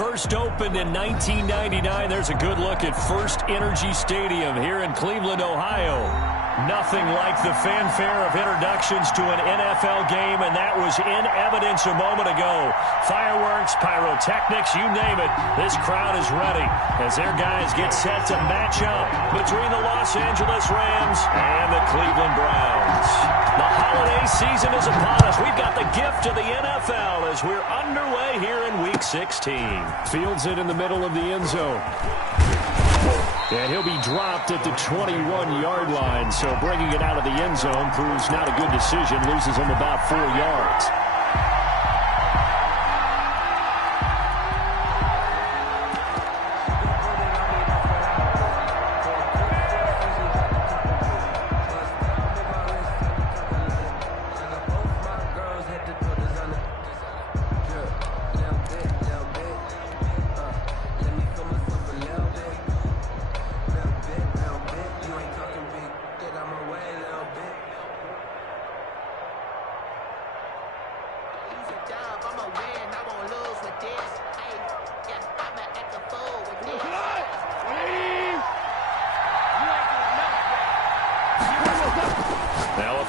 first opened in 1999. There's a good look at First Energy Stadium here in Cleveland, Ohio. Nothing like the fanfare of introductions to an NFL game, and that was in evidence a moment ago. Fireworks, pyrotechnics, you name it. This crowd is ready as their guys get set to match up between the Los Angeles Rams and the Cleveland Browns. The holiday season is upon us. We've got the gift of the NFL as we're underway here in Week 16. Fields it in the middle of the end zone. And he'll be dropped at the 21-yard line. So bringing it out of the end zone proves not a good decision. Loses him about 4 yards.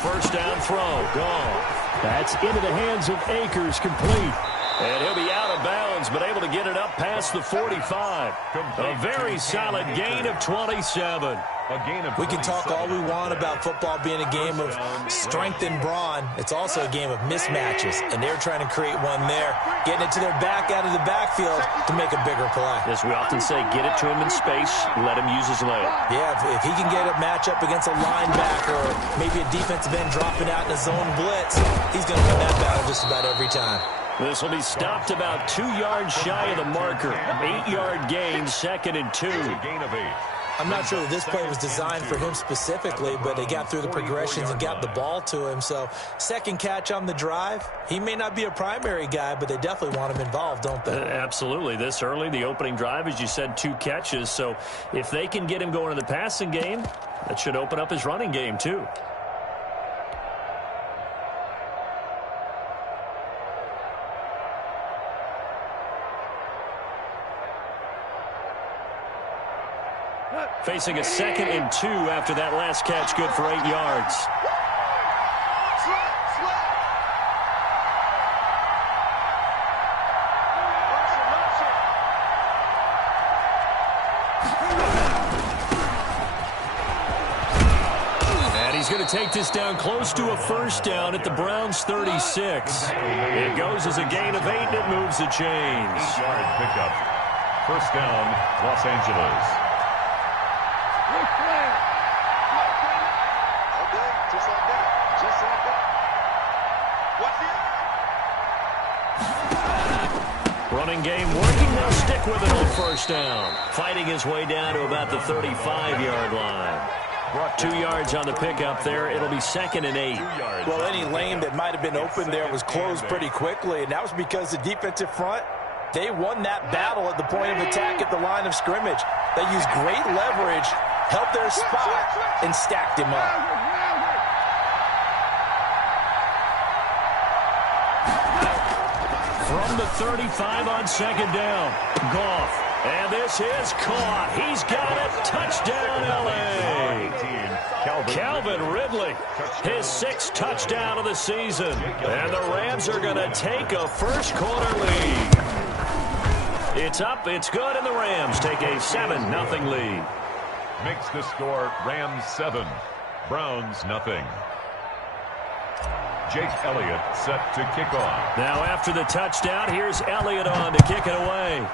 First down throw, gone. That's into the hands of Akers, complete. And he'll be out of bounds, but able to get it up past the 45. A very solid gain of 27. We can talk all we want about football being a game of strength and brawn. It's also a game of mismatches, and they're trying to create one there, getting it to their back out of the backfield to make a bigger play. As we often say, get it to him in space, let him use his leg. Yeah, if he can get a matchup against a linebacker or maybe a defensive end dropping out in a zone blitz, he's going to win that battle just about every time. This will be stopped about 2 yards shy of the marker. 8-yard gain, 2nd and 2. Gain of 8. I'm not sure that this play was designed for him specifically, but they got through the progressions and got the ball to him. So, second catch on the drive. He may not be a primary guy, but they definitely want him involved, don't they? Absolutely. This early, the opening drive, as you said, 2 catches. So, if they can get him going in the passing game, that should open up his running game, too. Facing a 2nd and 2 after that last catch, good for 8 yards. And he's going to take this down close to a first down at the Browns' 36. It goes as a gain of 8, and it moves the chains. 8-yard pickup. First down, Los Angeles. Running game working. They'll stick with it on first down. Fighting his way down to about the 35-yard line. 2 yards on the pickup there. It'll be 2nd and 8. Well, any lane that might have been open there was closed pretty quickly, and that was because the defensive front, they won that battle at the point of attack at the line of scrimmage. They used great leverage, held their spot, and stacked him up. From the 35 on 2nd down. Goff. And this is caught. He's got it. Touchdown, L.A. Calvin Ridley. His 6th touchdown of the season. And the Rams are going to take a first-quarter lead. It's up, it's good, and the Rams take a 7-0 lead. Makes the score Rams 7, Browns nothing. Jake Elliott set to kick off. Now after the touchdown, here's Elliott on to kick it away.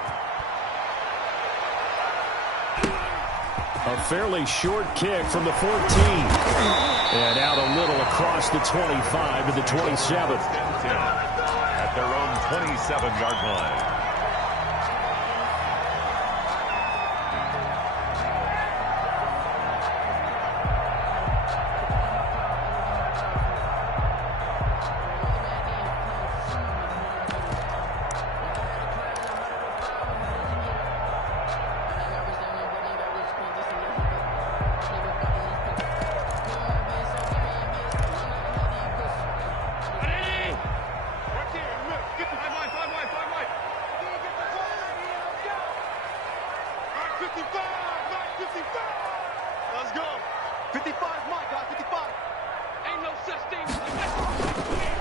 A fairly short kick from the 14. And out a little across the 25 to the 27. At their own 27-yard line.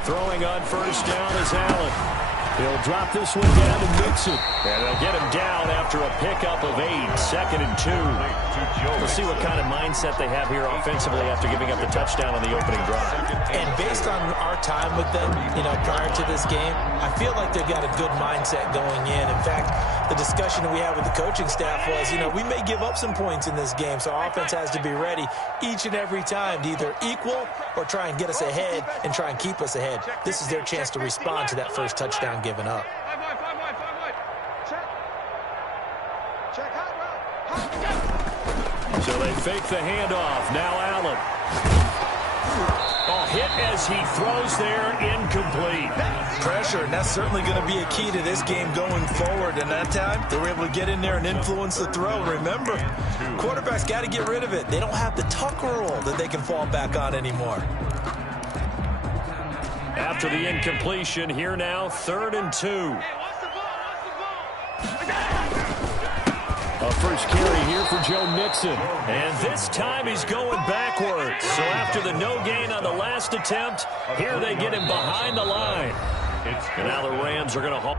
Throwing on first down is Allen. He'll drop this one down to Mixon. And they'll get him down after a pickup of 8, 2nd and 2. We'll see what kind of mindset they have here offensively after giving up the touchdown on the opening drive. And based on our time with them, prior to this game, I feel like they've got a good mindset going in. In fact, the discussion that we had with the coaching staff was, we may give up some points in this game, so our offense has to be ready each and every time to either equal or try and get us ahead and try and keep us ahead. This is their chance to respond to that first touchdown given up. So they fake the handoff. Now Allen. Hit as he throws there, incomplete. Pressure, and that's certainly going to be a key to this game going forward. And that time, they were able to get in there and influence the throw. Remember, quarterbacks got to get rid of it. They don't have the tucker roll that they can fall back on anymore. After the incompletion, here now, 3rd and 2. A first carry here for Joe Mixon. And this time he's going backwards. So after the no gain on the last attempt, here they get him behind the line. And now the Rams are going to hold.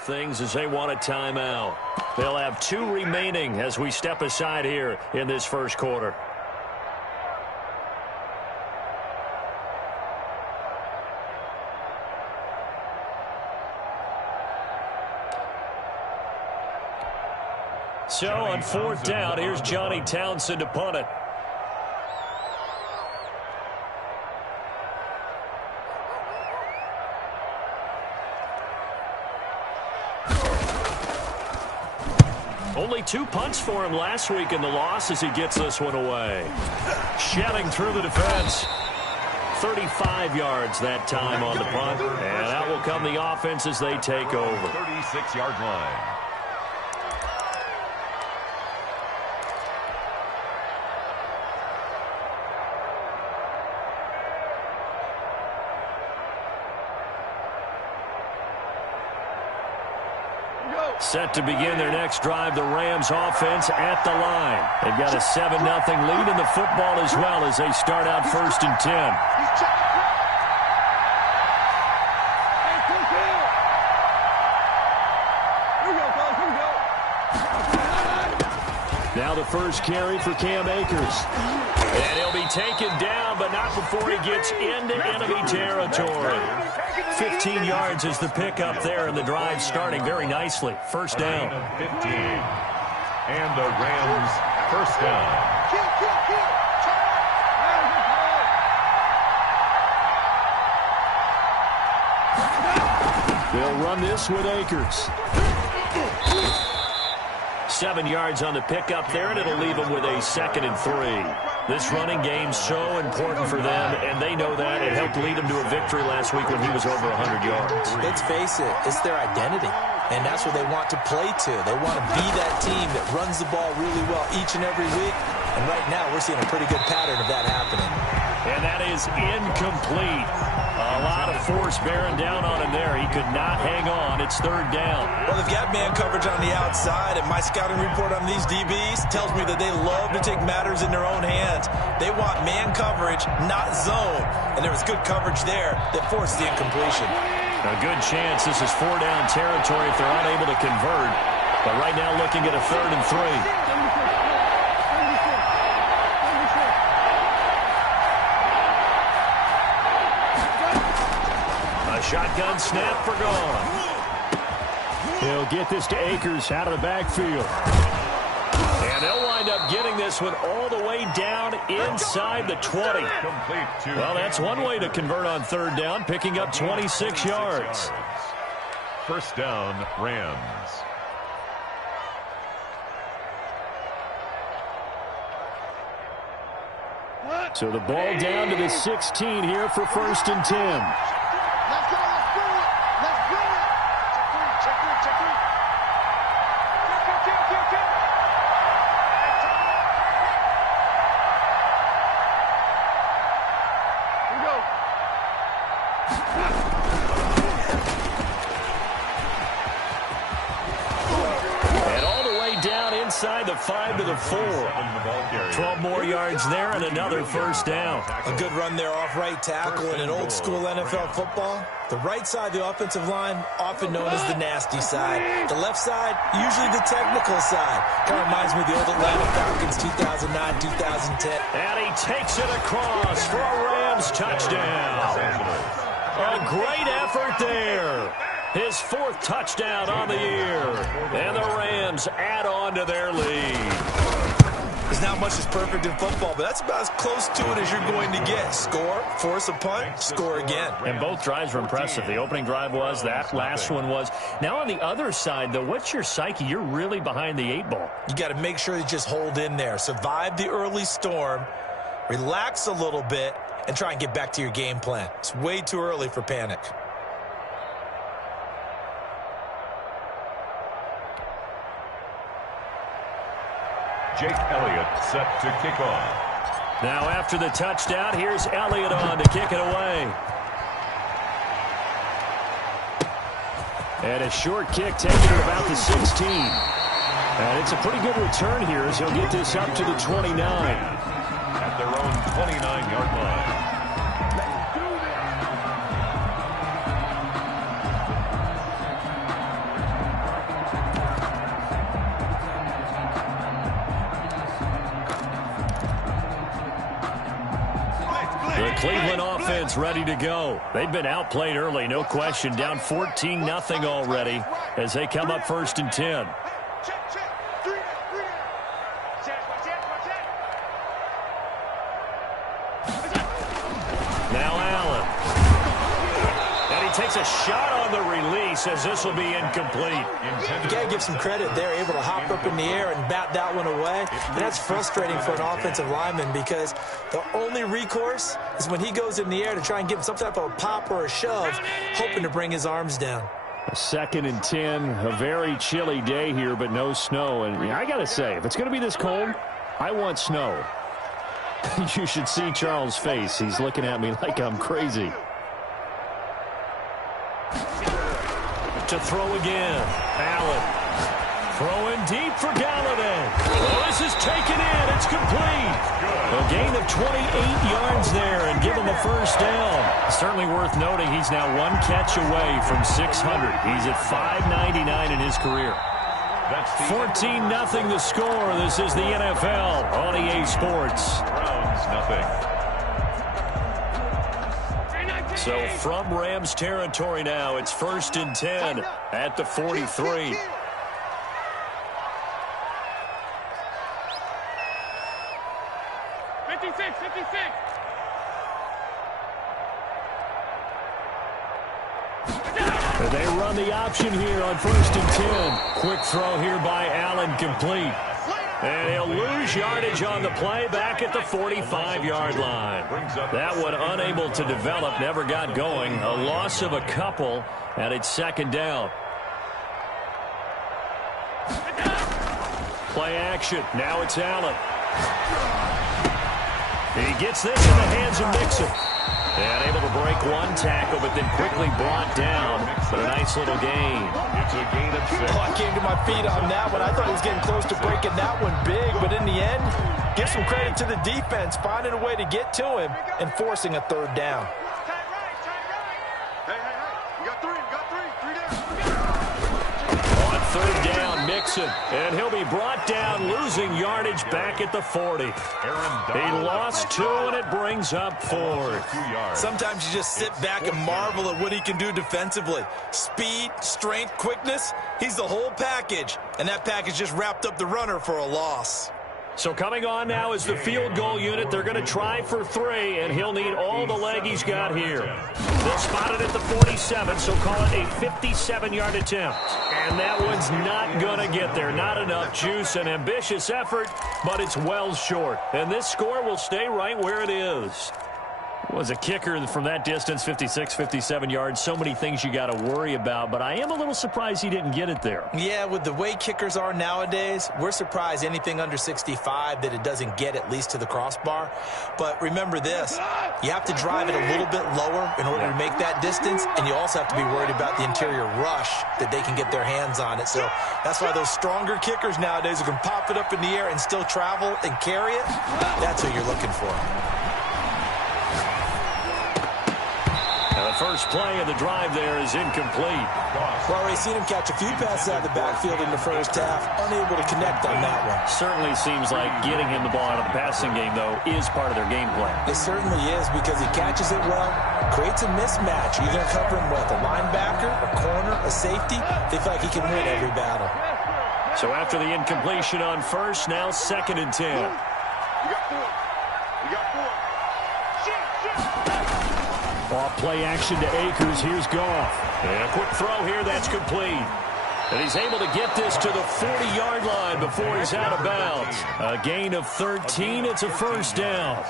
Things as they want a timeout. They'll have 2 remaining as we step aside here in this first quarter. So on 4th down, here's Johnny Townsend to punt it. Only 2 punts for him last week in the loss as he gets this one away. Shedding through the defense. 35 yards that time on the punt. And out will come the offense as they take over. 36-yard line. Set to begin their next drive, the Rams offense at the line. They've got a 7-0 lead in the football as well as they start out 1st and 10. Now the first carry for Cam Akers. And he'll be taken down, but not before he gets into enemy territory. 15 yards is the pickup there, and the drive starting very nicely. First down. 15. And the Rams first down. They'll run this with Akers. 7 yards on the pickup there, and it'll leave them with a 2nd and 3. This running game's so important for them, and they know that. It helped lead them to a victory last week when he was over 100 yards. Let's face it, it's their identity, and that's what they want to play to. They want to be that team that runs the ball really well each and every week, and right now we're seeing a pretty good pattern of that happening. And that is incomplete. A lot of force bearing down on him there. He could not hang on. It's 3rd down. Well, they've got man coverage on the outside, and my scouting report on these DBs tells me that they love to take matters in their own hands. They want man coverage, not zone. And there was good coverage there that forced the incompletion. A good chance this is 4-down territory if they're unable to convert. But right now looking at a 3rd and 3. Shotgun snap for gone. He'll get this to Akers out of the backfield. And they'll wind up getting this one all the way down inside the 20. Well, that's one way to convert on 3rd down, picking up 26 yards. First down, Rams. So the ball down to the 16 here for 1st and 10. Let's go. Let's do it. Let's do it. Check three. Check three. Here we go. And all the way down inside the 5 to the 4. 12 more yards there and another 1st down. A good run there off right tackle in an old school NFL football. The right side of the offensive line, often known as the nasty side. The left side, usually the technical side. Kind of reminds me of the old Atlanta Falcons 2009, 2010. And he takes it across for a Rams touchdown. A great effort there. His 4th touchdown on the year. And the Rams add on to their lead. There's not much that's perfect in football, but that's about as close to it as you're going to get. Score, force a punt, score again. And both drives were impressive. The opening drive was, that last one was. Now on the other side, though, what's your psyche? You're really behind the 8 ball. You got to make sure you just hold in there. Survive the early storm, relax a little bit, and try and get back to your game plan. It's way too early for panic. Jake Elliott set to kick off. Now after the touchdown, here's Elliott on to kick it away. And a short kick taken at about the 16. And it's a pretty good return here as he'll get this up to the 29. At their own 29-yard line. Cleveland offense ready to go. They've been outplayed early, no question. Down 14-0 already as they come up 1st and 10. Now Allen. And he takes a shot on the release as this will be incomplete. You got to give some credit. They're able to hop up in the air and bat that one away. And that's frustrating for an offensive lineman because the only recourse is when he goes in the air to try and get some type of a pop or a shove, hoping to bring his arms down. 2nd and 10, a very chilly day here, but no snow. And I got to say, if it's going to be this cold, I want snow. You should see Charles' face. He's looking at me like I'm crazy. To throw again. Allen. Throwing deep for Galladay. Oh, this is taken in. It's complete. A gain of 28 yards there and give him a 1st down. Certainly worth noting he's now 1 catch away from 600. He's at 599 in his career. 14-0 the score. This is the NFL on EA Sports. Browns nothing. So from Rams territory now, it's 1st and 10 at the 43. They run the option here on 1st and 10. Quick throw here by Allen, complete. And he'll lose yardage on the play back at the 45-yard line. That one unable to develop, never got going. A loss of a couple, and it's 2nd down. Play action. Now it's Allen. He gets this in the hands of Mixon. And able to break 1 tackle, but then quickly brought down. But a nice little gain. It's a gain of 6. Oh, I came to my feet on that one. I thought he was getting close to breaking that one big, but in the end, give some credit to the defense, finding a way to get to him and forcing a 3rd down. Hey, you got 3. You got 3 down. On 3rd down, Mixon. And he'll be brought down, losing yardage back at the 40. He lost 2, and it brings up 4th. Sometimes you just sit back and marvel at what he can do defensively. Speed, strength, quickness, he's the whole package. And that package just wrapped up the runner for a loss. So coming on now is the field goal unit. They're going to try for 3, and he'll need all the leg he's got here. They'll spot it at the 47, so call it a 57-yard attempt. And that one's not going to get there. Not enough juice. An ambitious effort, but it's well short. And this score will stay right where it is. Was a kicker from that distance, 56, 57 yards. So many things you got to worry about, but I am a little surprised he didn't get it there. Yeah, with the way kickers are nowadays, we're surprised anything under 65 that it doesn't get at least to the crossbar. But remember this, you have to drive it a little bit lower in order to make that distance, and you also have to be worried about the interior rush that they can get their hands on it. So that's why those stronger kickers nowadays who can pop it up in the air and still travel and carry it, that's who you're looking for. First play of the drive there is incomplete. Well, we've seen him catch a few passes out of the backfield in the first half, unable to connect on that one. Certainly seems like getting him the ball out of the passing game, though, is part of their game plan. It certainly is because he catches it well, creates a mismatch. You're going to cover him with a linebacker, a corner, a safety. They feel like he can win every battle. So after the incompletion on first, now 2nd and 10. You got 4. You got 4. Off play action to Akers. Here's Goff. And a quick throw here. That's complete. And he's able to get this to the 40-yard line before he's out of bounds. A gain of 13. It's a first down.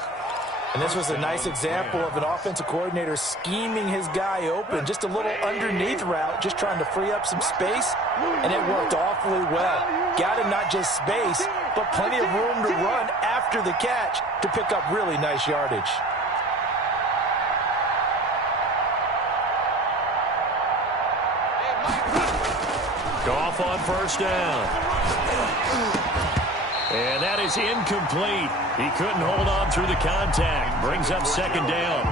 And this was a nice example of an offensive coordinator scheming his guy open. Just a little underneath route, just trying to free up some space. And it worked awfully well. Got him not just space, but plenty of room to run after the catch to pick up really nice yardage. Goff on first down. And that is incomplete. He couldn't hold on through the contact. Brings up 2nd down.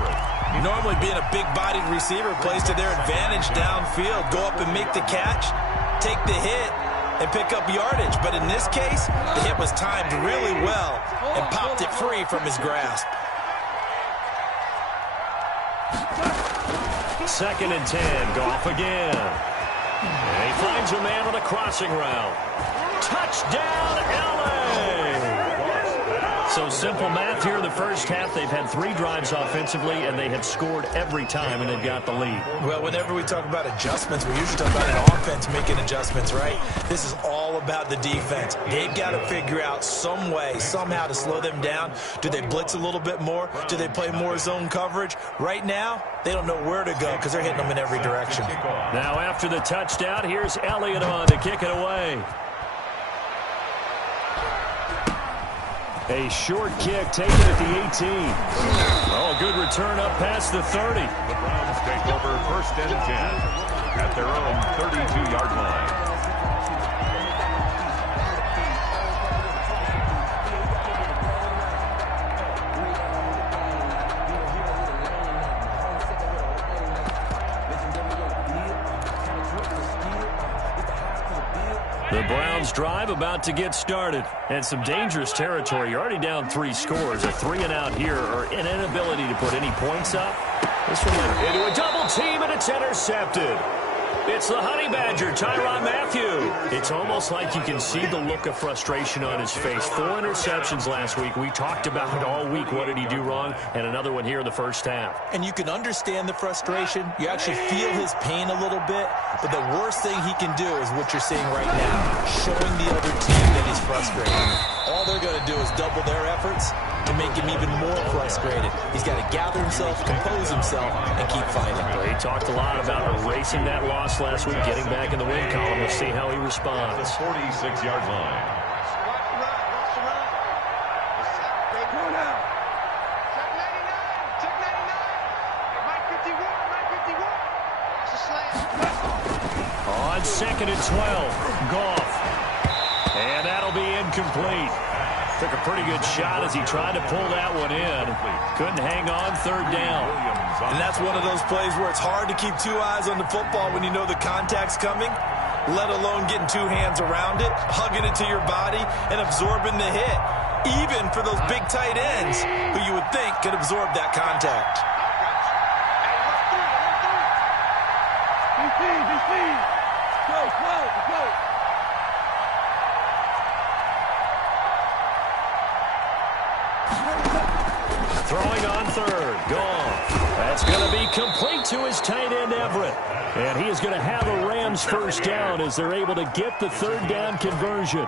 Normally being a big-bodied receiver plays to their advantage downfield. Go up and make the catch, take the hit, and pick up yardage. But in this case, the hit was timed really well and popped it free from his grasp. 2nd and 10. Goff again. And he finds a man on a crossing route. Touchdown, LA! So simple math here in the first half. They've had 3 drives offensively, and they have scored every time, and they've got the lead. Well, whenever we talk about adjustments, we usually talk about an offense making adjustments, right? This is all about the defense. They've got to figure out some way, somehow to slow them down. Do they blitz a little bit more? Do they play more zone coverage? Right now, they don't know where to go because they're hitting them in every direction. Now after the touchdown, here's Elliott on to kick it away. A short kick taken at the 18. Oh, good return up past the 30. The Browns take over 1st and 10 at their own 32-yard line. The Browns drive about to get started. And some dangerous territory. You're already down 3 scores. A 3 and out here, or an inability to put any points up. This one went into a double team, and it's intercepted. It's the Honey Badger, Tyrann Mathieu. It's almost like you can see the look of frustration on his face. 4 interceptions last week. We talked about it all week. What did he do wrong? And another one here in the first half. And you can understand the frustration. You actually feel his pain a little bit. But the worst thing he can do is what you're seeing right now, showing the other team that he's frustrated. All they're going to do is double their efforts to make him even more frustrated. He's got to gather himself, compose himself, and keep fighting. Well, he talked a lot about erasing that loss last week, getting back in the win column. We'll see how he responds. The 46-yard line. On 2nd and 12, Goff. And that'll be incomplete. Took a pretty good shot as he tried to pull that one in. Couldn't hang on, 3rd down. And that's one of those plays where it's hard to keep 2 eyes on the football when you know the contact's coming, let alone getting 2 hands around it, hugging it to your body, and absorbing the hit. Even for those big tight ends who you would think could absorb that contact. Go. Throwing on 3rd. Goff. That's It's going to be complete to his tight end, Everett. And he is going to have a Rams first down as they're able to get the third down conversion.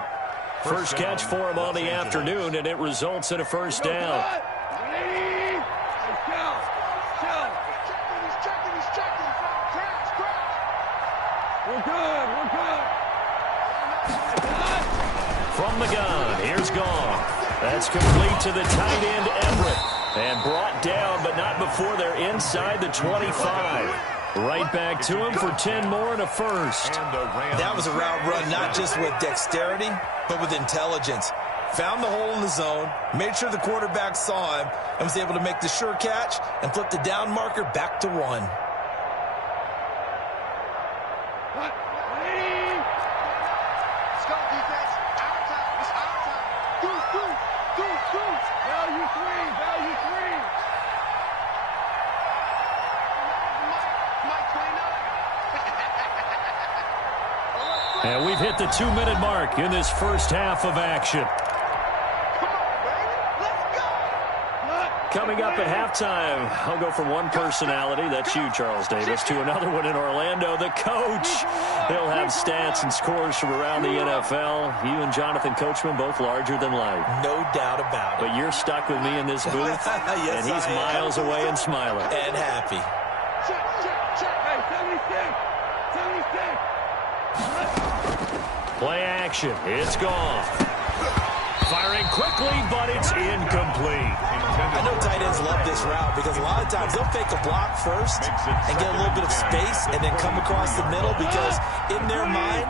First catch for him on the afternoon, and it results in a first down. From the gun, here's Gone. That's complete to the tight end, Everett. And brought down, but not before they're inside the 25. Right back to him for 10 more and a first. That was a route run not just with dexterity, but with intelligence. Found the hole in the zone, made sure the quarterback saw him, and was able to make the sure catch and flip the down marker back to 1. And we've hit the 2-minute mark in this first half of action. Coming up at halftime, I'll go from one personality, that's you, Charles Davis, to another one in Orlando, the coach. He'll have stats and scores from around the NFL. You and Jonathan Coachman, both larger than life. No doubt about it. But you're stuck with me in this booth, yes, and he's miles away and smiling. And happy. Hey, 76. Play action. It's gone. Firing quickly, but it's incomplete. I know tight ends love this route because a lot of times they'll fake a block first and get a little bit of space and then come across the middle because in their mind,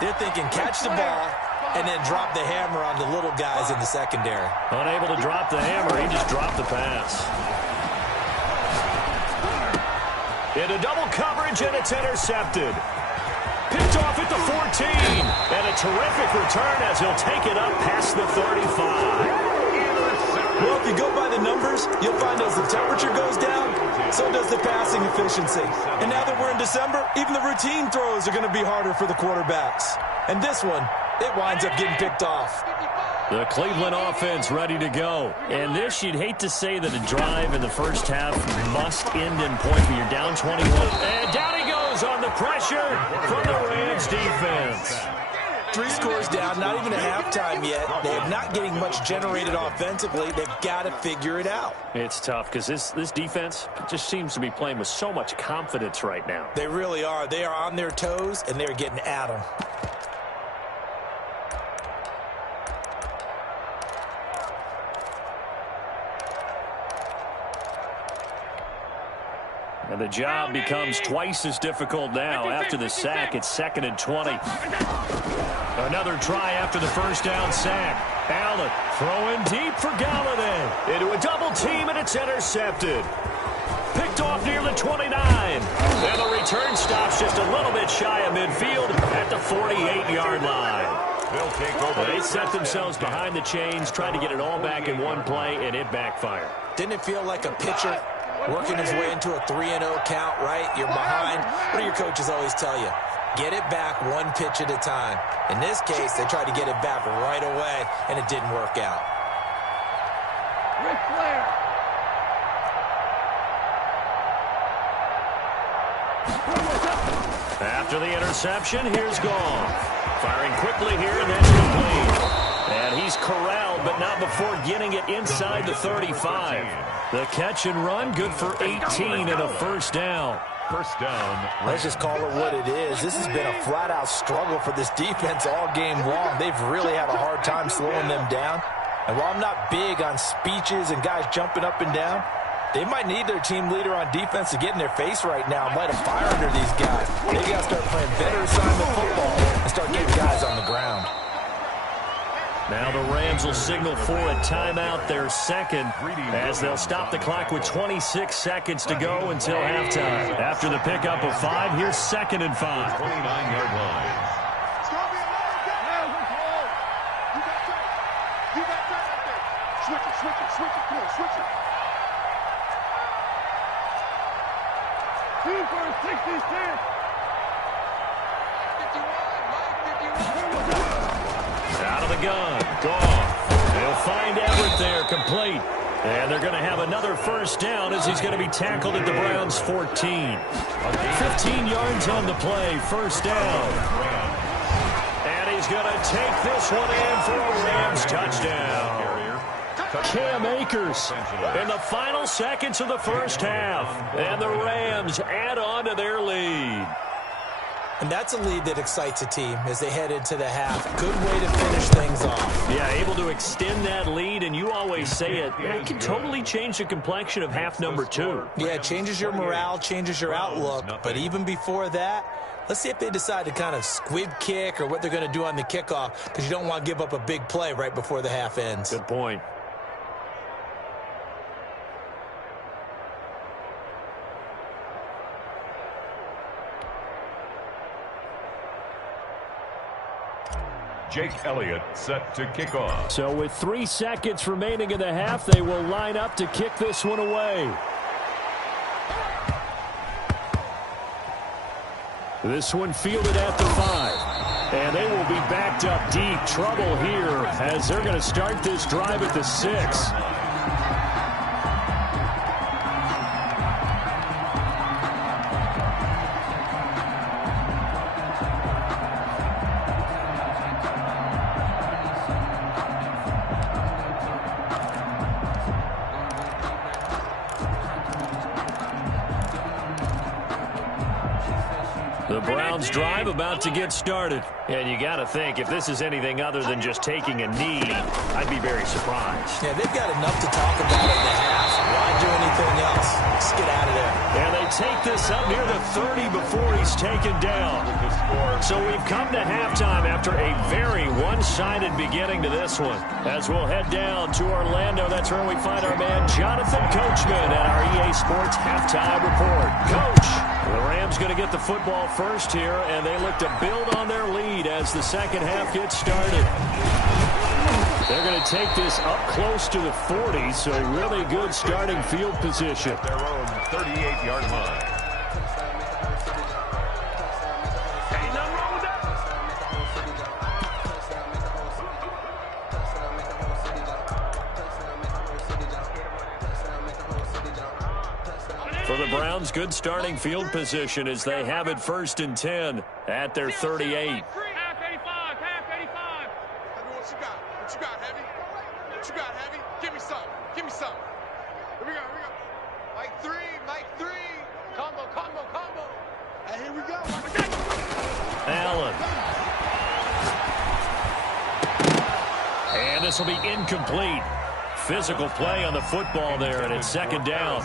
they're thinking catch the ball and then drop the hammer on the little guys in the secondary. Unable to drop the hammer, he just dropped the pass. Into double coverage, and it's intercepted. Picked off at the 14. And a terrific return as he'll take it up past the 35. Well, if you go by the numbers, you'll find as the temperature goes down, so does the passing efficiency. And now that we're in December, even the routine throws are going to be harder for the quarterbacks. And this one, it winds up getting picked off. The Cleveland offense ready to go. And this, you'd hate to say that a drive in the first half must end in point, but you're down 21. And down he goes on the pressure from the Rams defense. 3 scores down, not even a halftime yet. They're not getting much generated offensively. They've got to figure it out. It's tough because this defense just seems to be playing with so much confidence right now. They really are. They are on their toes, and they're getting at them. And the job becomes twice as difficult now. After the sack, it's 2nd and 20. Another try after the first down sack. Allen throwing deep for Galladay. Into a double team, and it's intercepted. Picked off near the 29. And the return stops just a little bit shy of midfield at the 48-yard line. They set themselves behind the chains, trying to get it all back in one play, and it backfired. Didn't it feel like a pitcher working his way into a 3-0 count, right? You're behind. What do your coaches always tell you? Get it back one pitch at a time. In this case, they tried to get it back right away, and it didn't work out. Ric Flair. After the interception, here's Goff. Firing quickly here, and that's complete. And he's corralled, but not before getting it inside the 35. The catch and run, good for 18 and a first down. First down. Let's just call it what it is. This has been a flat-out struggle for this defense all game long. They've really had a hard time slowing them down. And while I'm not big on speeches and guys jumping up and down, they might need their team leader on defense to get in their face right now and light a fire under these guys. They got to start playing better assignment football and start getting guys on the ground. Now the Rams will signal for a timeout, their second, as they'll stop the clock with 26 seconds to go until halftime. After the pickup of 5, here's 2nd and 5. 29-yard line. It's going to be a long game. You got time. You got time right there. Switch it, switch it, switch it. Come on, switch it. 2 for 66. 51. Out of the gun, Goff. They'll find Everett there, complete. And they're going to have another first down as he's going to be tackled at the Browns' 14. 15 yards on the play, first down. And he's going to take this one in for a Rams touchdown. Cam Akers in the final seconds of the first half. And the Rams add on to their lead. And that's a lead that excites a team as they head into the half. Good way to finish things off. Yeah, able to extend that lead, and you always say it can totally change the complexion of half number 2. Yeah, it changes your morale, changes your outlook. But even before that, let's see if they decide to kind of squib kick or what they're going to do on the kickoff, because you don't want to give up a big play right before the half ends. Good point. Jake Elliott set to kick off. So with 3 seconds remaining in the half, they will line up to kick this one away. This one fielded at the 5. And they will be backed up deep. Trouble here as they're going to start this drive at the 6. The Browns drive about to get started. And you got to think, if this is anything other than just taking a knee, I'd be very surprised. Yeah, they've got enough to talk about in the half. Why do anything else? Let's get out of there. And they take this up near the 30 before he's taken down. So we've come to halftime after a very one-sided beginning to this one. As we'll head down to Orlando, that's where we find our man Jonathan Coachman at our EA Sports Halftime Report. Coach, the Rams going to get the football first here, and they look to build on their lead as the second half gets started. They're going to take this up close to the 40, so really good starting field position. Their own 38-yard line. For the Browns, good starting field position as they have it 1st and 10 at their 38. Half 85, half 85. What you got? What you got, Heavy? What you got, Heavy? Give me something. Give me something. Here we go, here we go. Mike 3. Combo. And here we go. Allen. And this will be incomplete. Physical play on the football there, and it's second down.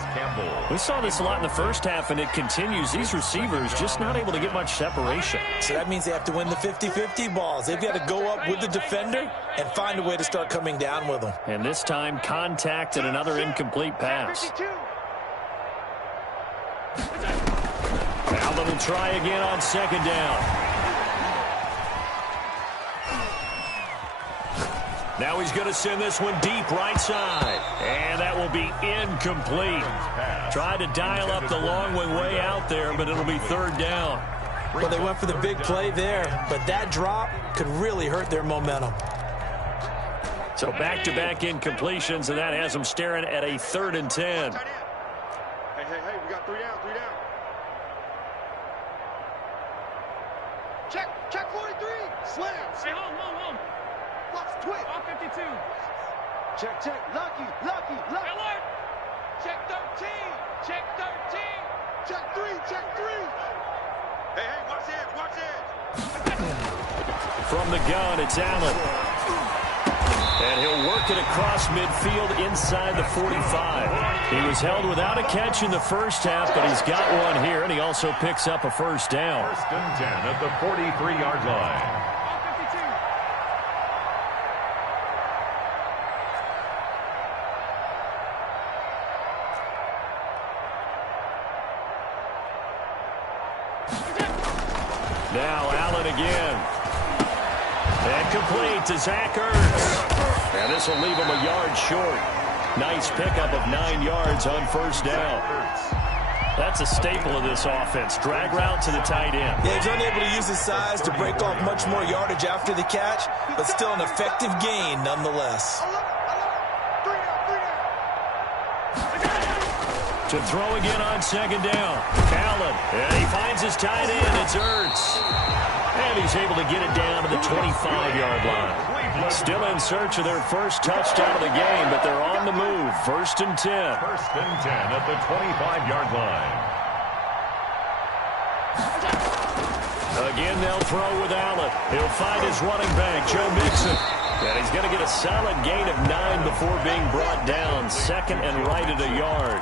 We saw this a lot in the first half, and it continues. These receivers just not able to get much separation. So that means they have to win the 50-50 balls. They've got to go up with the defender and find a way to start coming down with them. And this time, contact and another incomplete pass. Allen will try again on second down. Now he's going to send this one deep right side. And that will be incomplete. Tried to dial up the long one way out there, but it'll be third down. Well, they went for the big play there, but that drop could really hurt their momentum. So back-to-back incompletions, and that has them staring at a 3rd and 10. Hey, we got 3 down. Check 43. Slam. Hey, home. Watch twitch. All 52. Check. Lucky. Alert. Check 13. Check 3. Hey, watch it. From the gun, it's Allen. And he'll work it across midfield inside the 45. He was held without a catch in the first half, but he's got one here, and he also picks up a first down. 1st and 10 at the 43-yard line. Now Allen again. And complete to Zach Ertz. And this will leave him a yard short. Nice pickup of 9 yards on first down. That's a staple of this offense. Drag route to the tight end. Yeah, he's unable to use his size to break off much more yardage after the catch, but still an effective gain nonetheless. To throw again on second down. Allen, and he finds his tight end. It's Ertz. And he's able to get it down to the 25-yard line. Still in search of their first touchdown of the game, but they're on the move. 1st and 10. 1st and 10 at the 25-yard line. Again, they'll throw with Allen. He'll find his running back, Joe Mixon. And he's going to get a solid gain of 9 before being brought down. Second and right at a yard.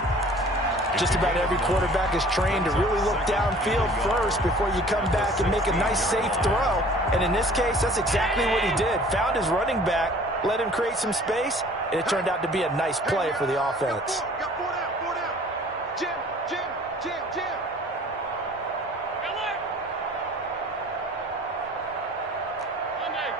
Just about every quarterback is trained to really look downfield first before you come back and make a nice, safe throw. And in this case, that's exactly what he did. Found his running back, let him create some space, and it turned out to be a nice play for the offense. Got 4 down. Jim. Alert. Monday.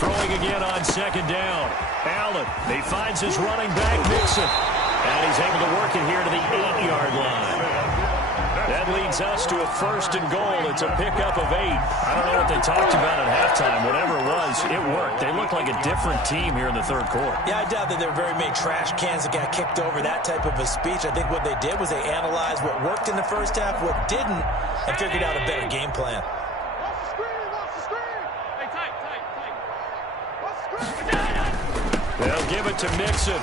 Throwing again on second down. Allen, he finds his running back, Mixon. And he's able to work it here to the 8-yard line. That leads us to a 1st and goal. It's a pickup of 8. I don't know what they talked about at halftime. Whatever it was, it worked. They look like a different team here in the third quarter. Yeah, I doubt that there were very many trash cans that got kicked over, that type of a speech. I think what they did was they analyzed what worked in the first half, what didn't, and figured out a better game plan. Watch the screen. Hey, tight. Watch the screen. They'll give it to Mixon.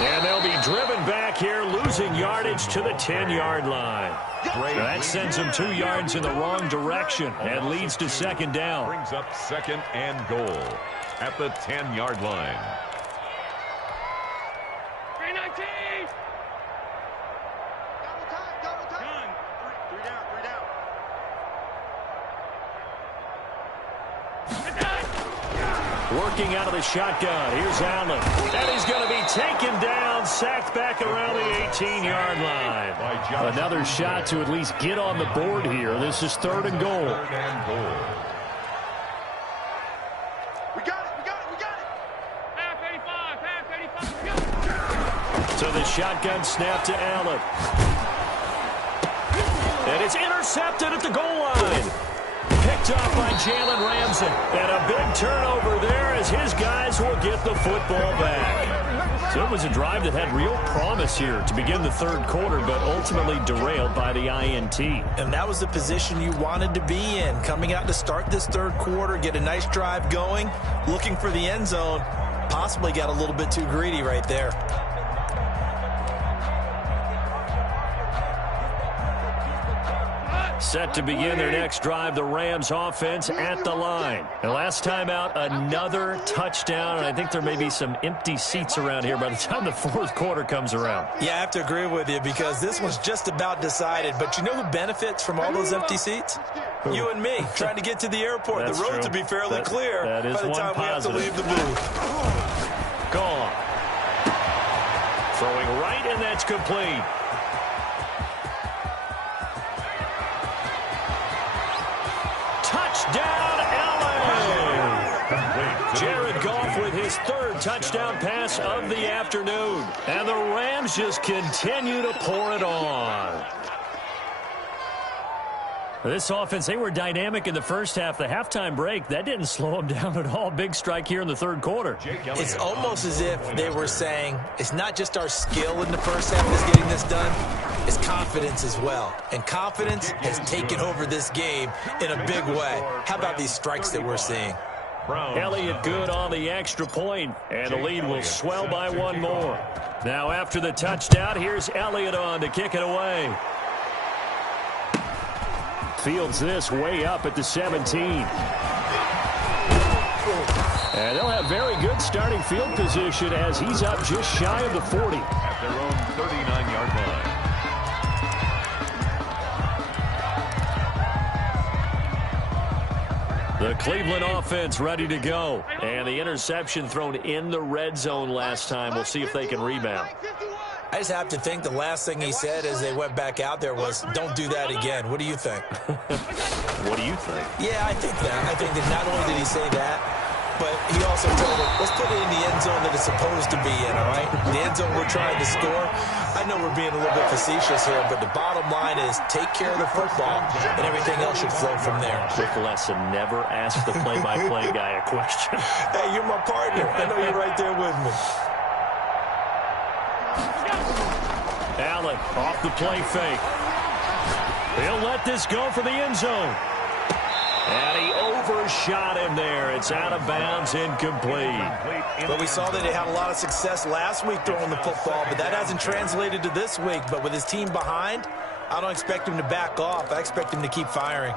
And they'll be driven back here, losing yardage to the 10-yard line. That sends them 2 yards in the wrong direction and leads to second down. Brings up 2nd and goal at the 10-yard line. 319. Double time. Three down. Working out of the shotgun. Here's Allen. And he's going to be taken down, sacked back around the 18-yard line. Another shot to at least get on the board here. This is 3rd and goal. 3rd and goal. We got it. Half 85. So the shotgun snap to Allen. And it's intercepted at the goal line. Picked up by Jalen Ramsey. And a big turnover there as his guys will get the football back. So it was a drive that had real promise here to begin the third quarter, but ultimately derailed by the INT. And that was the position you wanted to be in. Coming out to start this third quarter, get a nice drive going, looking for the end zone. Possibly got a little bit too greedy right there. Set to begin their next drive, the Rams offense at the line. And last time out, another touchdown, and I think there may be some empty seats around here by the time the fourth quarter comes around. Yeah, I have to agree with you because this one's just about decided. But you know who benefits from all those empty seats? You and me, trying to get to the airport. That's the roads true. will be fairly clear that is by the one time positive. we have to leave the booth. Gone. Throwing right, and that's complete. Touchdown, Allen! Jared Goff with his third touchdown pass of the afternoon. And the Rams just continue to pour it on. This offense, they were dynamic in the first half. The halftime break, that didn't slow them down at all. Big strike here in the third quarter. It's almost as if they were saying, it's not just our skill in the first half that's getting this done, it's confidence as well. And confidence has taken over this game in a big way. How about these strikes that we're seeing? Elliott good on the extra point, and the lead will swell by one more. Now after the touchdown, here's Elliott on to kick it away. Fields this way up at the 17. And they'll have very good starting field position as he's up just shy of the 40. At their own 39-yard line. The Cleveland offense ready to go. And the interception thrown in the red zone last time. We'll see if they can rebound. I just have to think the last thing he said as they went back out there was, don't do that again. What do you think? What do you think? Yeah, I think that. I think that not only did he say that, but he also told him, let's put it in the end zone that it's supposed to be in, all right? The end zone we're trying to score. I know we're being a little bit facetious here, but the bottom line is take care of the football, and everything else should flow from there. Quick lesson, never ask the play-by-play guy a question. Hey, you're my partner. I know you're right there with me. Allen off the play fake. He'll let this go for the end zone. And he overshot him there. It's out of bounds, incomplete. But we saw that they had a lot of success last week throwing the football, but that hasn't translated to this week. But with his team behind, I don't expect him to back off. I expect him to keep firing.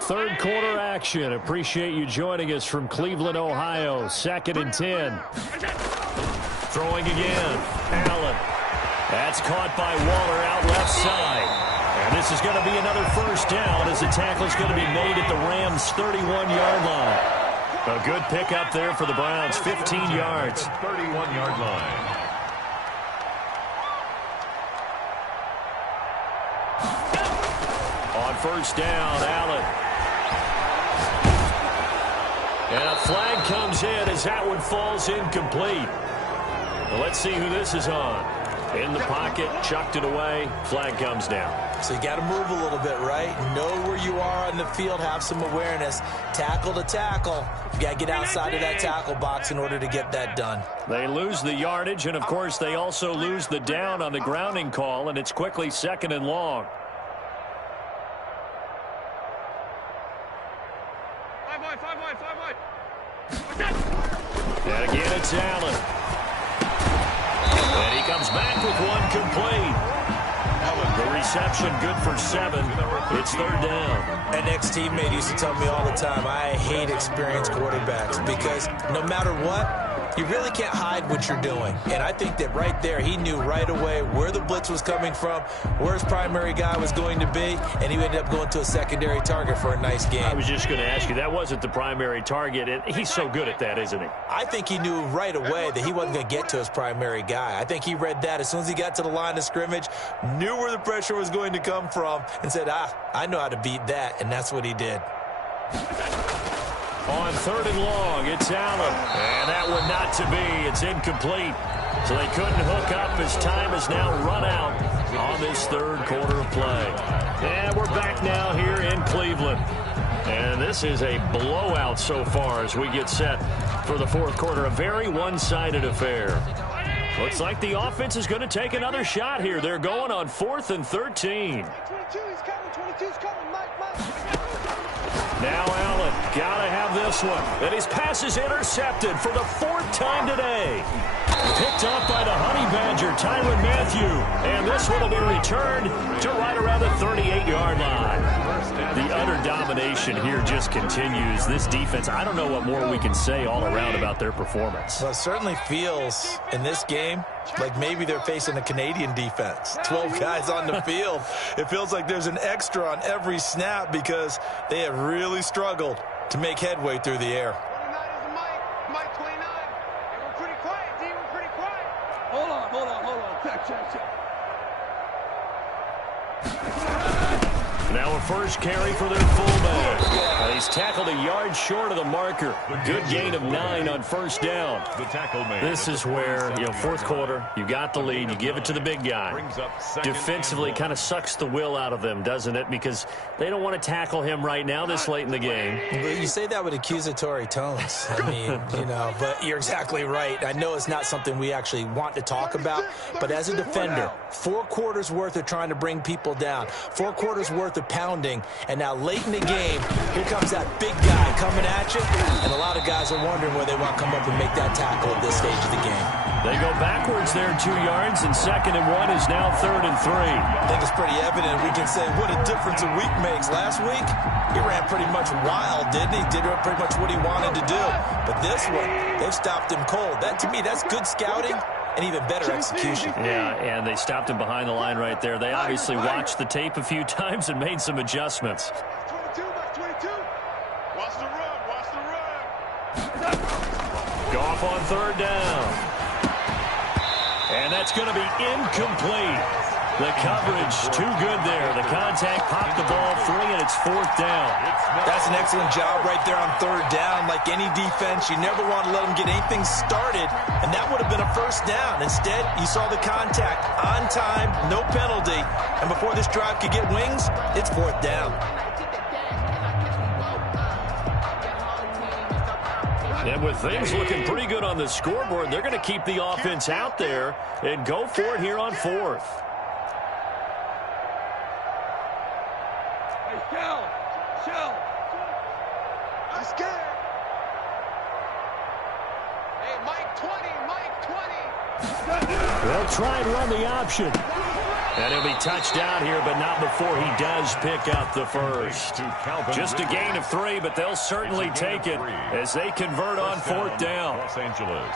Third quarter action. Appreciate you joining us from Cleveland, Ohio. 2nd and 10. Throwing again. Allen. That's caught by Waller out left side. And this is going to be another first down as the tackle is going to be made at the Rams' 31-yard line. A good pickup there for the Browns, 15 yards. 31-yard line. On first down, Allen. And a flag comes in as that one falls incomplete. Well, let's see who this is on. In the pocket, chucked it away, flag comes down. So you got to move a little bit, right? Know where you are on the field, have some awareness. Tackle to tackle. You got to get outside of that tackle box in order to get that done. They lose the yardage, and of course they also lose the down on the grounding call, and it's quickly 2nd and long. 5 wide, 5 wide, 5 wide. And again, it's Allen. And he comes back with one complete. The reception good for 7. It's 3rd down. An ex-teammate used to tell me all the time, I hate experienced quarterbacks because no matter what, you really can't hide what you're doing. And I think that right there, he knew right away where the blitz was coming from, where his primary guy was going to be, and he ended up going to a secondary target for a nice game. I was just going to ask you, that wasn't the primary target. He's so good at that, isn't he? I think he knew right away that he wasn't going to get to his primary guy. I think he read that as soon as he got to the line of scrimmage, knew where the pressure was going to come from, and said, I know how to beat that, and that's what he did. On 3rd and long, it's Allen. And that one not to be. It's incomplete. So they couldn't hook up as time has now run out on this 3rd quarter of play. And we're back now here in Cleveland. And this is a blowout so far as we get set for the 4th quarter. A very one-sided affair. Looks like the offense is going to take another shot here. They're going on 4th and 13. 22, he's coming. 22's coming. Mike. Now Allen, gotta have this one. And his pass is intercepted for the 4th time today. Picked up by the Honey Badger, Tyrann Mathieu. And this one will be returned to right around the 38-yard line. The utter domination here just continues. This defense, I don't know what more we can say all around about their performance. Well, it certainly feels in this game like maybe they're facing a Canadian defense. 12 guys on the field. It feels like there's an extra on every snap because they have really struggled to make headway through the air. 29 is the Mike 29. And we're pretty quiet, D. We're pretty quiet. Hold on. Check. Now a first carry for their fullback. He's tackled a yard short of the marker. Good gain of 9 on first down. The tackle man. This is where, 4th quarter, you got the lead, you give it to the big guy. Defensively kind of sucks the will out of them, doesn't it? Because they don't want to tackle him right now this late in the game. Well, you say that with accusatory tones. I mean, but you're exactly right. I know it's not something we actually want to talk about, but as a defender, 4 quarters worth of trying to bring people down, 4 quarters worth of pounding, and now late in the game, here comes that big guy coming at you, and a lot of guys are wondering where they want to come up and make that tackle at this stage of the game. They go backwards there 2 yards, and 2nd and 1 is now 3rd and 3. I think it's pretty evident. We can say what a difference a week makes. Last week, he ran pretty much wild, didn't he? Did pretty much what he wanted to do. But this one, they've stopped him cold. That, to me, that's good scouting and even better execution. Yeah, and they stopped him behind the line right there. They obviously watched the tape a few times and made some adjustments. 22. Watch the run. Goff on 3rd down. And that's going to be incomplete. The coverage too good there. The contact popped the ball free, and it's 4th down. That's an excellent job right there on 3rd down. Like any defense, you never want to let them get anything started, and that would have been a 1st down. Instead, you saw the contact on time, no penalty, and before this drive could get wings, it's 4th down. And with things looking pretty good on the scoreboard, they're going to keep the offense out there and go for it here on 4th. Hey, Shell. I'm scared. Hey, Mike 20. They'll try and run the option. And he'll be touched out here, but not before he does pick up the first. Just a gain of 3, but they'll certainly take it as they convert on 4th down. Los Angeles.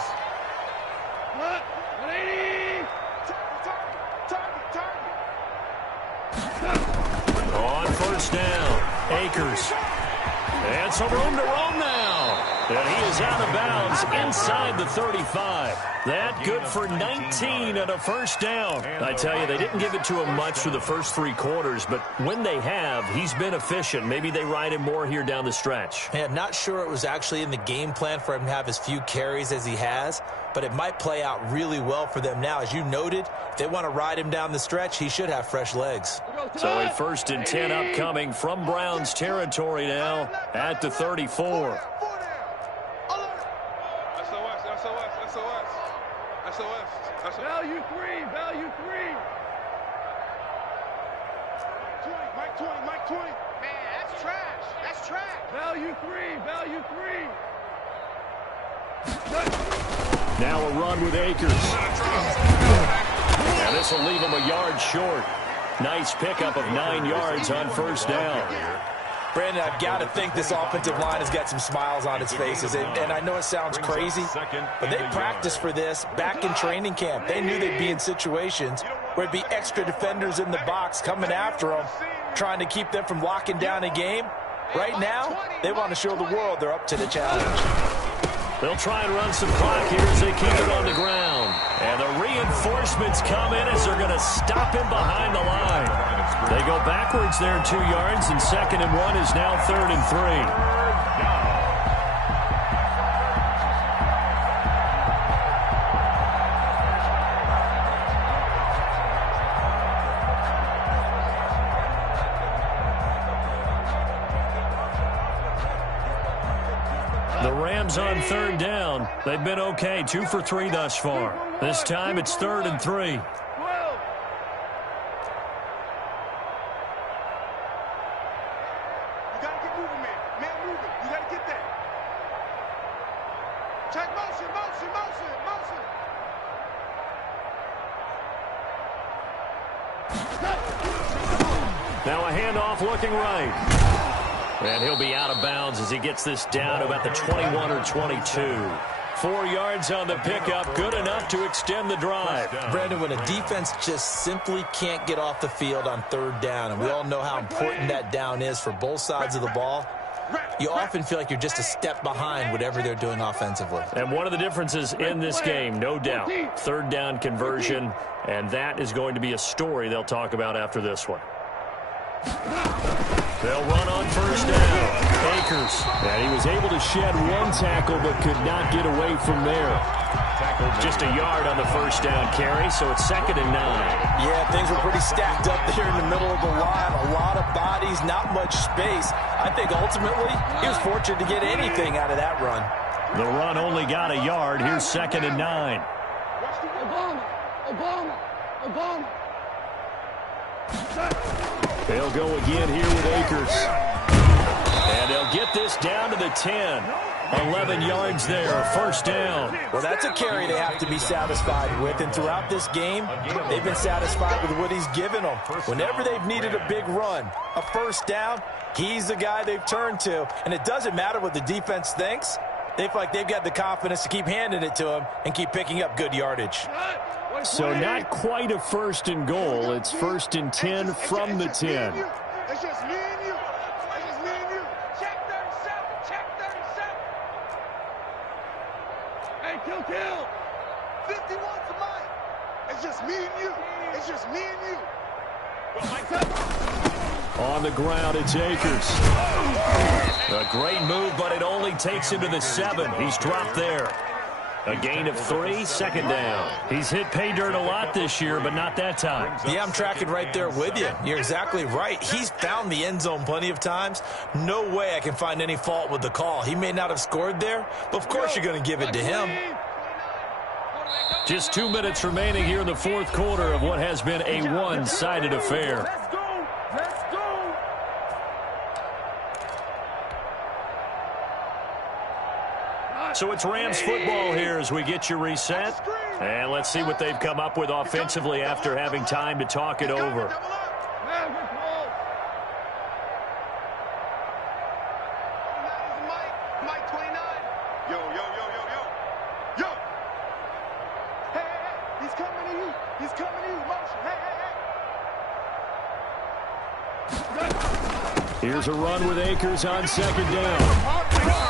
On 1st down, Akers. And some room to roam now. And he is out of bounds inside the 35. That good for 19 and a 1st down. I tell you, they didn't give it to him much for the first 3 quarters, but when they have, he's been efficient. Maybe they ride him more here down the stretch. Yeah, I'm not sure it was actually in the game plan for him to have as few carries as he has, but it might play out really well for them now. As you noted, if they want to ride him down the stretch, he should have fresh legs. So a 1st and 10 upcoming from Browns territory now at the 34. SOS. Value 3. Mike 20. Man, that's trash. Value 3. Now a run with Akers. And this will leave him a yard short. Nice pickup of 9 yards on 1st down. Brandon, I've got to think this offensive line has got some smiles on its faces. And I know it sounds crazy, but they practiced for this back in training camp. They knew they'd be in situations where it'd be extra defenders in the box coming after them, trying to keep them from locking down a game. Right now, they want to show the world they're up to the challenge. They'll try and run some clock here as they keep it on the ground. And the reinforcements come in as they're going to stop him behind the line. They go backwards there 2 yards, and 2nd and 1 is now 3rd and 3. The Rams on 3rd down. They've been okay, 2 for 3 thus far. This time it's 3rd and 3. You got to get moving, man. Man moving. You got to get that. Check motion. Now a handoff looking right. And he'll be out of bounds as he gets this down to about the 21 or 22. 4 yards on the pickup, good enough to extend the drive. Brandon, when a defense just simply can't get off the field on 3rd down, and we all know how important that down is for both sides of the ball, you often feel like you're just a step behind whatever they're doing offensively. And one of the differences in this game, no doubt, 3rd down conversion, and that is going to be a story they'll talk about after this one. They'll run on 1st down. Akers. And he was able to shed 1 tackle but could not get away from there. Just a yard on the 1st down carry, so it's 2nd and 9. Yeah, things were pretty stacked up there in the middle of the line. A lot of bodies, not much space. I think ultimately he was fortunate to get anything out of that run. The run only got a yard. Here's 2nd and 9. Obama. They'll go again here with Akers. And they'll get this down to the 10. 11 yards there, 1st down. Well, that's a carry they have to be satisfied with. And throughout this game, they've been satisfied with what he's given them. Whenever they've needed a big run, a 1st down, he's the guy they've turned to. And it doesn't matter what the defense thinks. They feel like they've got the confidence to keep handing it to him and keep picking up good yardage. So not quite a 1st and goal. It's 1st and 10 from the 10. It's just me and you. It's just me and you. Check 37. Hey, kill. 51 for Mike. It's just me and you. It's just me and you. On the ground, it's Akers. A great move, but it only takes him to the 7. He's dropped there. A gain of 3, second down. He's hit pay dirt a lot this year, but not that time. Yeah, I'm tracking right there with you. You're exactly right. He's found the end zone plenty of times. No way I can find any fault with the call. He may not have scored there, but of course you're going to give it to him. Just 2 minutes remaining here in the fourth quarter of what has been a one-sided affair. Let's go. Let's go. So it's Rams football here as we get you reset. And let's see what they've come up with offensively after having time to talk it over. Mike 29. Yo. Yo. Hey. He's coming to you. He's coming to you. Motion. Hey. Here's a run with Akers on second down.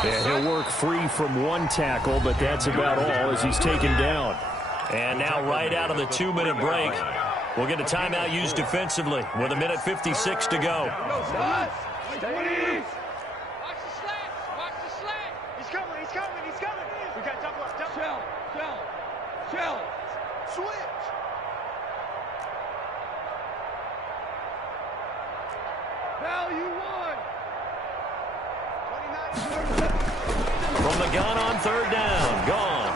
And he'll work free from one tackle, but that's about all as he's taken down. And now right out of the 2-minute break, we'll get a timeout used defensively with 1:56 to go. Watch the slant. Watch the slant. He's coming. We got double up. Shell. Switch. Value 1. From the gun on third down, gone.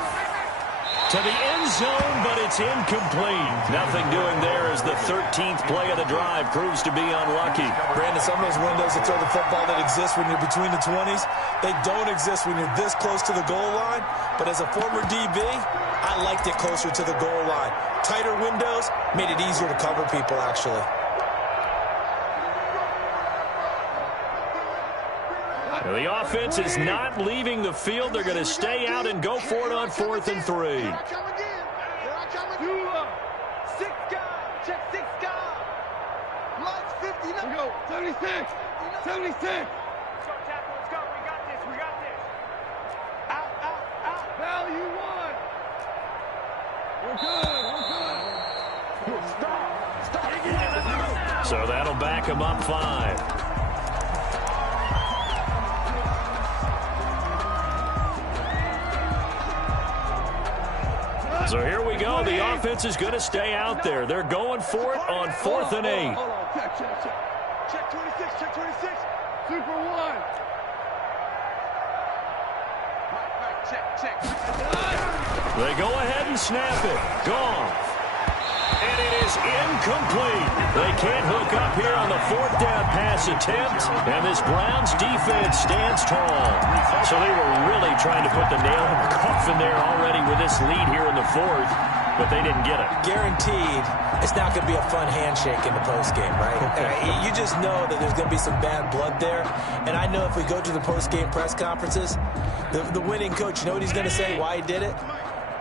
To the end zone, but it's incomplete. Nothing doing there as the 13th play of the drive proves to be unlucky. Brandon, some of those windows that throw the football that exist when you're between the 20s, they don't exist when you're this close to the goal line. But as a former DB, I liked it closer to the goal line. Tighter windows made it easier to cover people, actually. Now, the offense is not leaving the field. They're going to stay out and go for it on 4th and 3. Here I come again. 6 guys. Check 6 guys. Mike's 59. We go. 76. 76. Let's go, tackle. Let's go. We got this. Out. Value 1. We're good. Stop. So that'll back him up 5. So here we go. The offense is going to stay out there. They're going for it on 4th and 8. Hold on. Check. Check 26. Super 1. Mike, check. They go ahead and snap it. Gone. And it is incomplete. They can't hook up here on the 4th down pass attempt. And this Browns defense stands tall. So they were really trying to put the nail in the coffin there already with this lead here in the 4th. But they didn't get it. Guaranteed, it's not going to be a fun handshake in the postgame, right? You just know that there's going to be some bad blood there. And I know if we go to the postgame press conferences, the winning coach, you know what he's going to say, why he did it?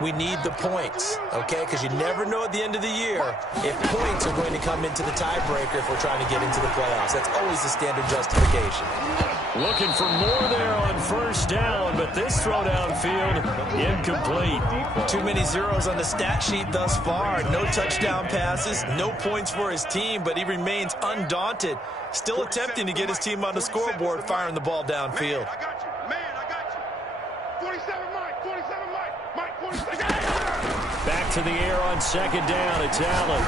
We need the points, okay? Because you never know at the end of the year if points are going to come into the tiebreaker if we're trying to get into the playoffs. That's always the standard justification. Looking for more there on 1st down, but this throw downfield, incomplete. Too many zeros on the stat sheet thus far. No touchdown passes, no points for his team, but he remains undaunted. Still attempting to get his team on the scoreboard, firing the ball downfield. I got you. 47 Mike. 47. Back to the air on 2nd down. It's Allen.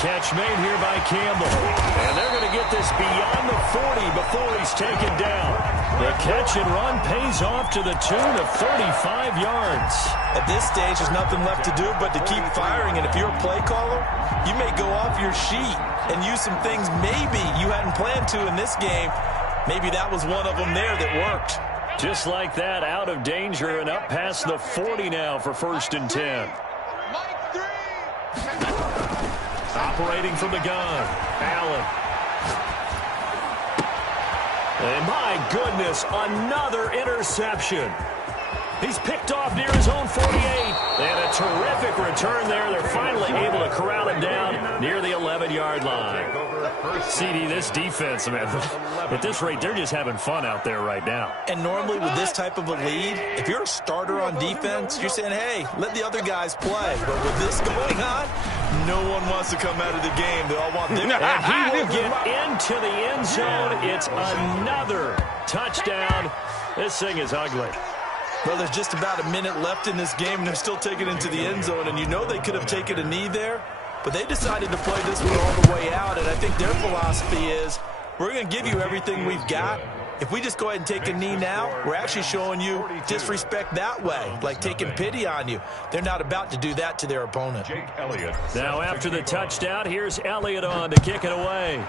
Catch made here by Campbell. And they're going to get this beyond the 40 before he's taken down. The catch and run pays off to the tune of 35 yards. At this stage, there's nothing left to do but to keep firing. And if you're a play caller, you may go off your sheet and use some things maybe you hadn't planned to in this game. Maybe that was one of them there that worked. Just like that, out of danger and up past the 40 now for 1st and 10. Mike 3. Operating from the gun, Allen. And my goodness, another interception. He's picked off near his own 48. And a terrific return there. They're finally able to corral him down near the 11-yard line. CD, this defense, man, at this rate, they're just having fun out there right now. And normally with this type of a lead, if you're a starter on defense, you're saying, hey, let the other guys play. But with this going on, no one wants to come out of the game. They all want them. And he will get into the end zone. It's another touchdown. This thing is ugly. Well, there's just about a minute left in this game, and they're still taking it into the end zone. And you know they could have taken a knee there, but they decided to play this one all the way out. And I think their philosophy is, we're going to give you everything we've got. If we just go ahead and take a knee now, we're actually showing you disrespect that way, like taking pity on you. They're not about to do that to their opponent. Jake Elliott. Now after the touchdown, here's Elliott on to kick it away.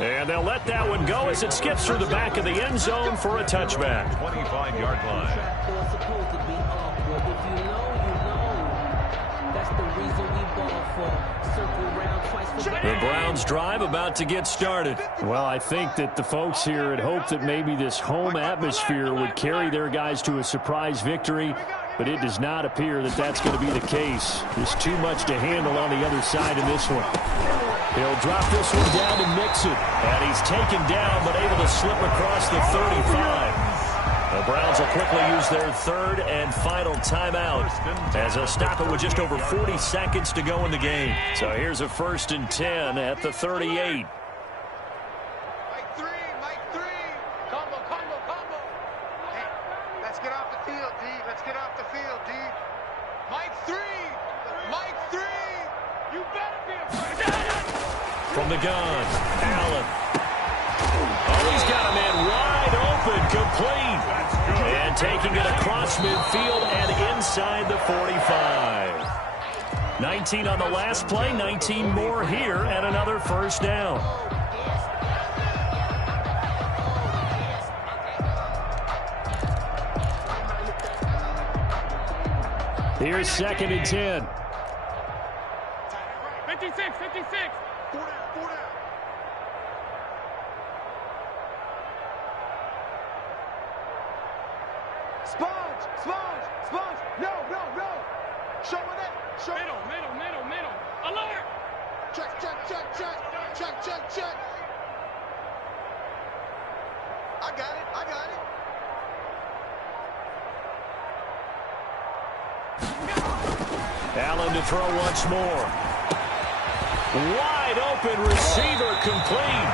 And they'll let that one go as it skips through the back of the end zone for a touchback. 25-yard line. The Browns drive about to get started. Well, I think that the folks here had hoped that maybe this home atmosphere would carry their guys to a surprise victory, but it does not appear that that's going to be the case. There's too much to handle on the other side in this one. He'll drop this one down to Mixon. And he's taken down, but able to slip across the 35. The Browns will quickly use their third and final timeout as they'll stop it with just over 40 seconds to go in the game. So here's a 1st and 10 at the 38. Mike 3, Mike 3. Combo, combo, combo. Hey, let's get off the field, D. Let's get off the field, D. Mike 3. Mike 3. You better be afraid. From the gun, Allen. Oh, he's got a man wide open, complete. And taking it across midfield and inside the 45. 19 on the last play, 19 more here, and another first down. Here's 2nd and 10. 56, 56. Sponge. No. Show it up. Middle. Alert. Check. I got it. Allen to throw once more. Wide open receiver complete.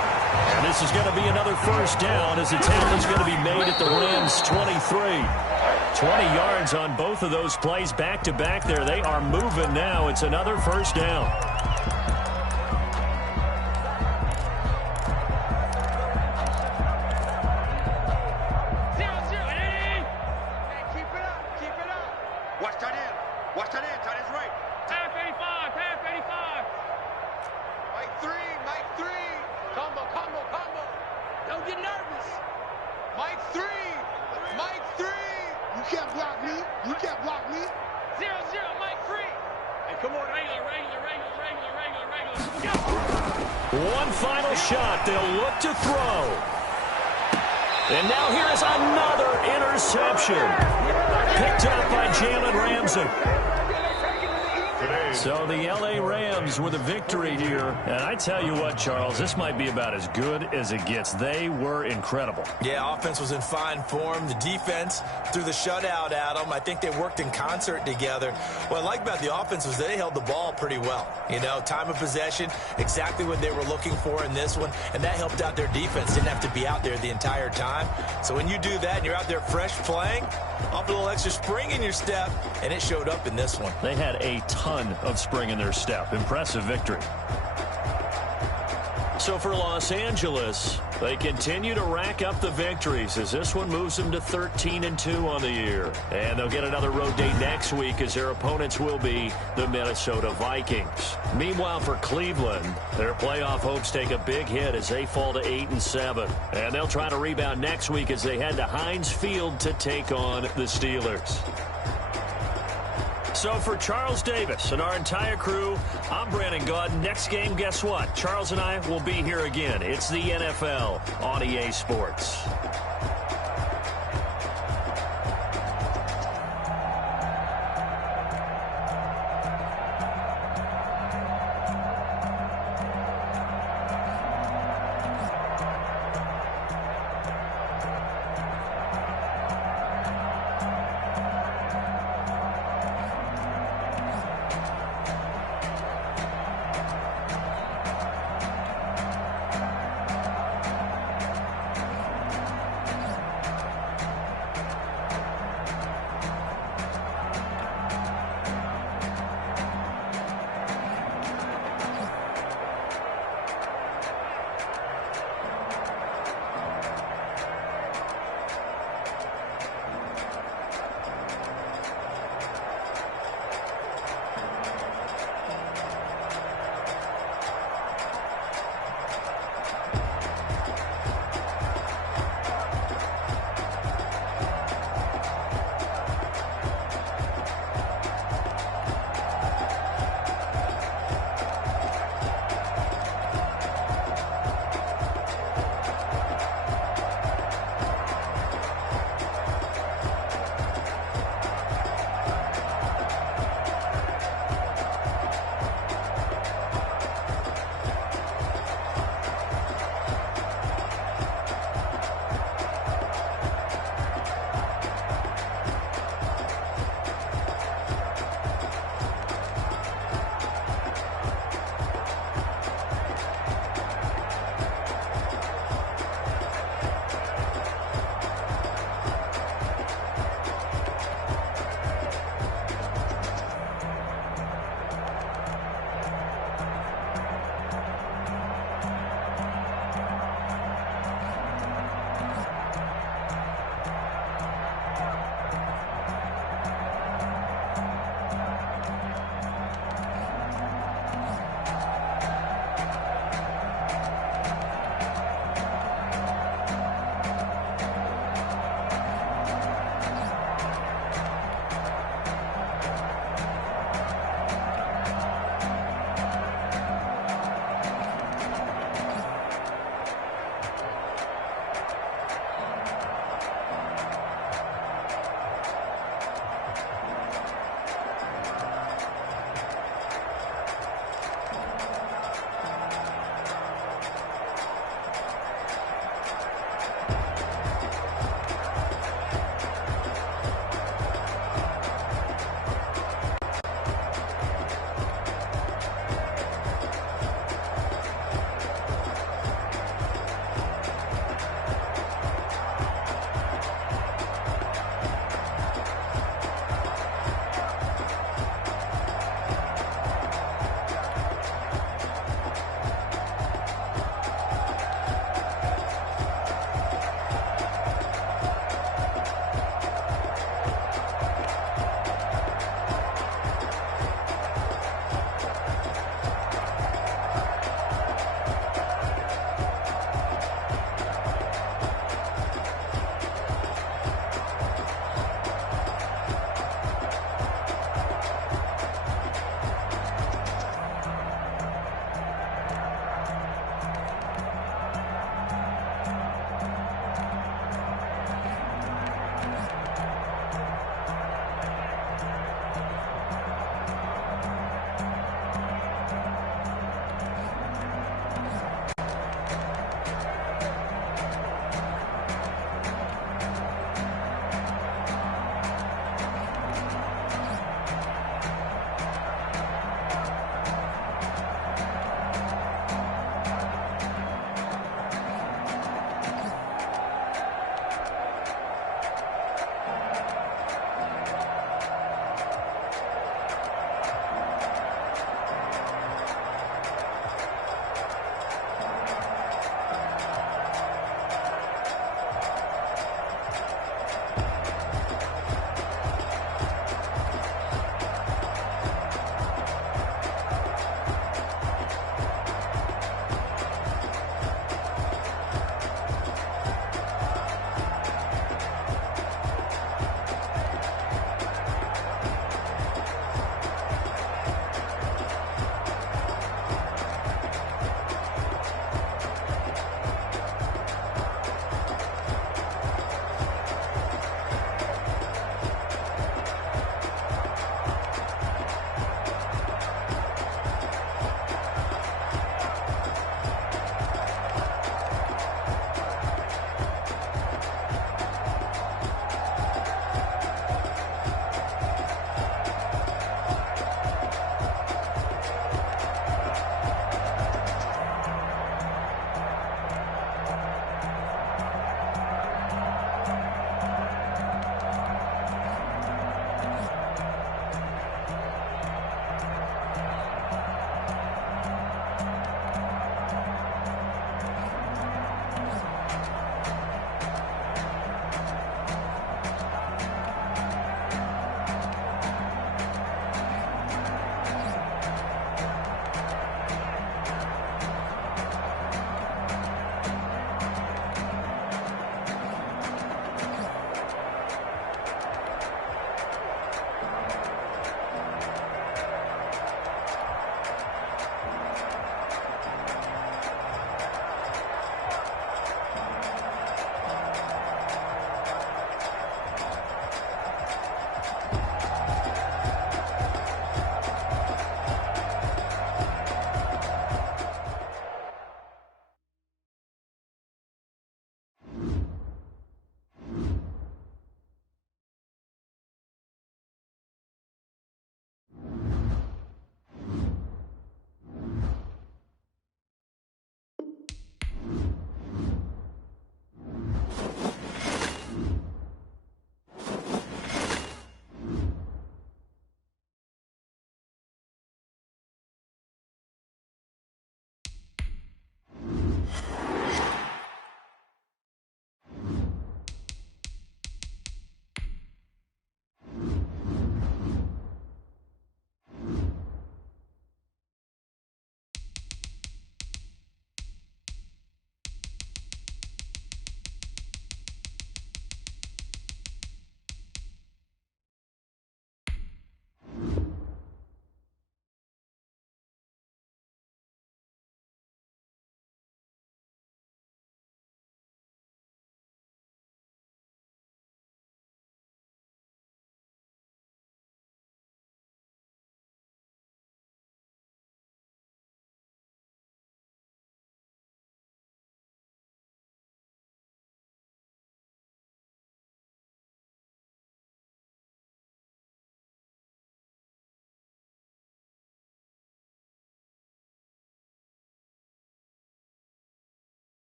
And this is going to be another first down as the tackle is going to be made at the Rams' 23. 20 yards on both of those plays back-to-back there. They are moving now. It's another first down. Keep it up. Watch tight end. Tight end's right. Half 85. Mike 3. Combo. Don't get nervous. Mike 3. You can't block me. 0-0, Mike 3. Hey, come on. Regular. One final shot. They'll look to throw. And now here is another interception. Picked up by Jalen Ramsey. So the L.A. Rams with a victory here. And I tell you what, Charles, this might be about as good as it gets. They were incredible. Yeah, offense was in fine form. The defense threw the shutout at them. I think they worked in concert together. What I like about the offense was they held the ball pretty well. You know, time of possession, exactly what they were looking for in this one. And that helped out their defense. Didn't have to be out there the entire time. So when you do that and you're out there fresh playing, off a little extra spring in your step, and it showed up in this one. They had a ton of spring in their step. Impressive victory. So for Los Angeles, they continue to rack up the victories as this one moves them to 13-2 on the year. And they'll get another road date next week as their opponents will be the Minnesota Vikings. Meanwhile, for Cleveland, their playoff hopes take a big hit as they fall to 8-7. And they'll try to rebound next week as they head to Heinz Field to take on the Steelers. So for Charles Davis and our entire crew, I'm Brandon Gaudin. Next game, guess what? Charles and I will be here again. It's the NFL on EA Sports.